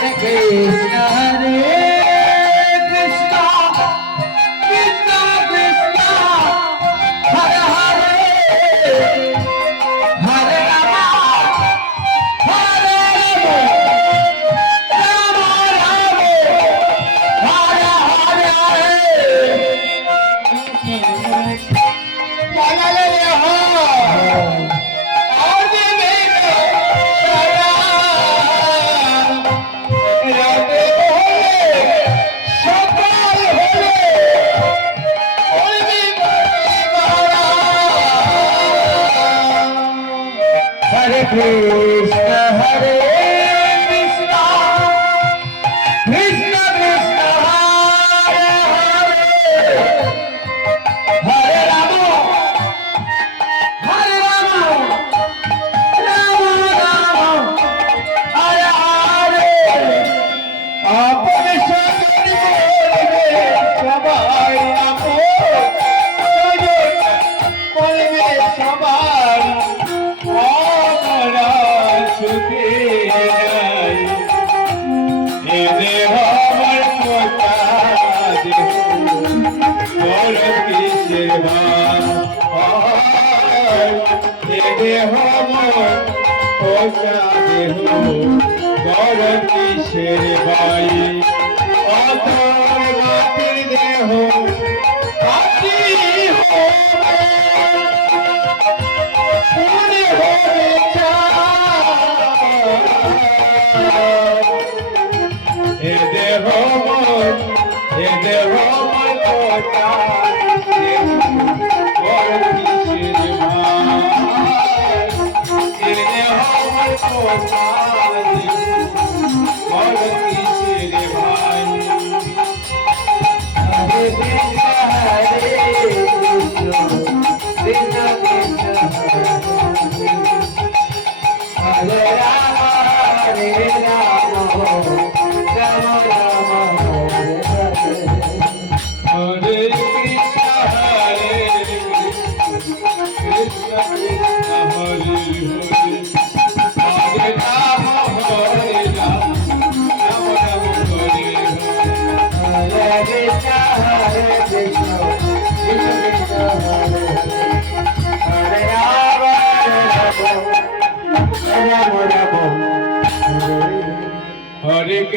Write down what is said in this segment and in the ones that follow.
Krishna কিসের ভাই অতর মাটির দেহ মাটি হবে মনে হবে এ দেহ মন এ দেহ মন কথা মন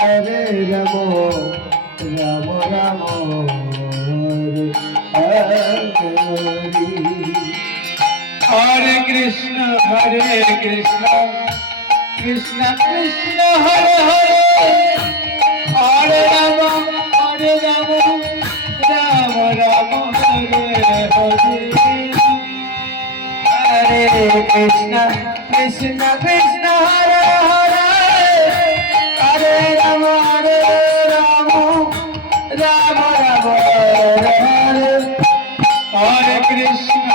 হরে রাম রাম রাম, হরে কৃষ্ণ হরে কৃষ্ণ কৃষ্ণ কৃষ্ণ, হরে হরে হরে রাম হরে রাম রাম রাম, হরে হরে। হরে Krishna Krishna Krishna, Hare Hare.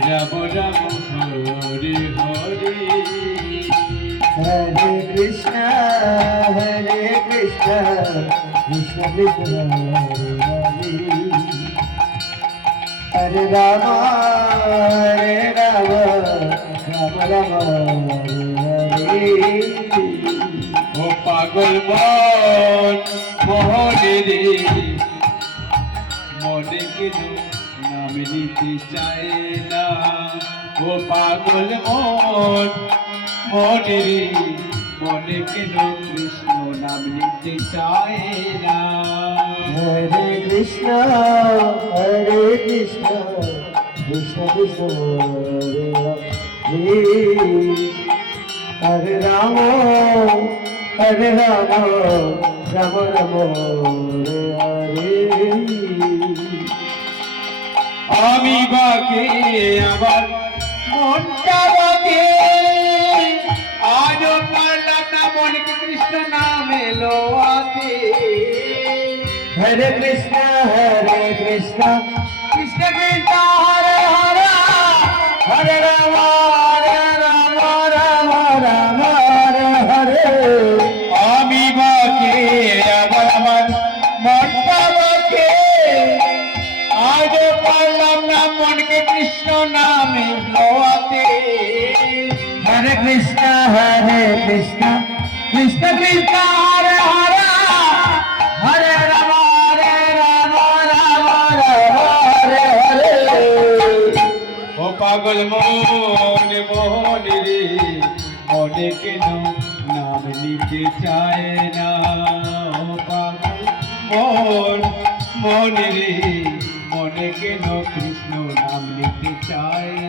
Ram Ram Hare Hare Krishna, Krishna Krishna, Hare Hare. Hare Rama, Hare Rama, Rama Rama, Hare Hare. ও পাগল মন মোহনে রে মনে কেন নাম নিতে চায় না ও পাগল মন মনে রে মনে কেন কৃষ্ণ নাম নিতে চায় না Hare Krishna, Hare Krishna, Krishna Krishna, Hare Hare. Hare Rama, Hare Rama, Rama আমি বাকে আবার মনটা বাকে। আজও পারলাম না মনকে কৃষ্ণ নাম এলো আতে Hare Krishna, Hare Krishna, Krishna Krishna Hare Hare. হরে Rama, Hare Krishna, Krishna Krishna, Hare Hare, Hare Rama, Hare Rama, Rama Rama, Hare Hare. ও পাগল মন মোহন রে মনে কেন নাম নিতে চায় না ও পাগল মন মন রে মনে কেন কৃষ্ণ নাম নিতে চায়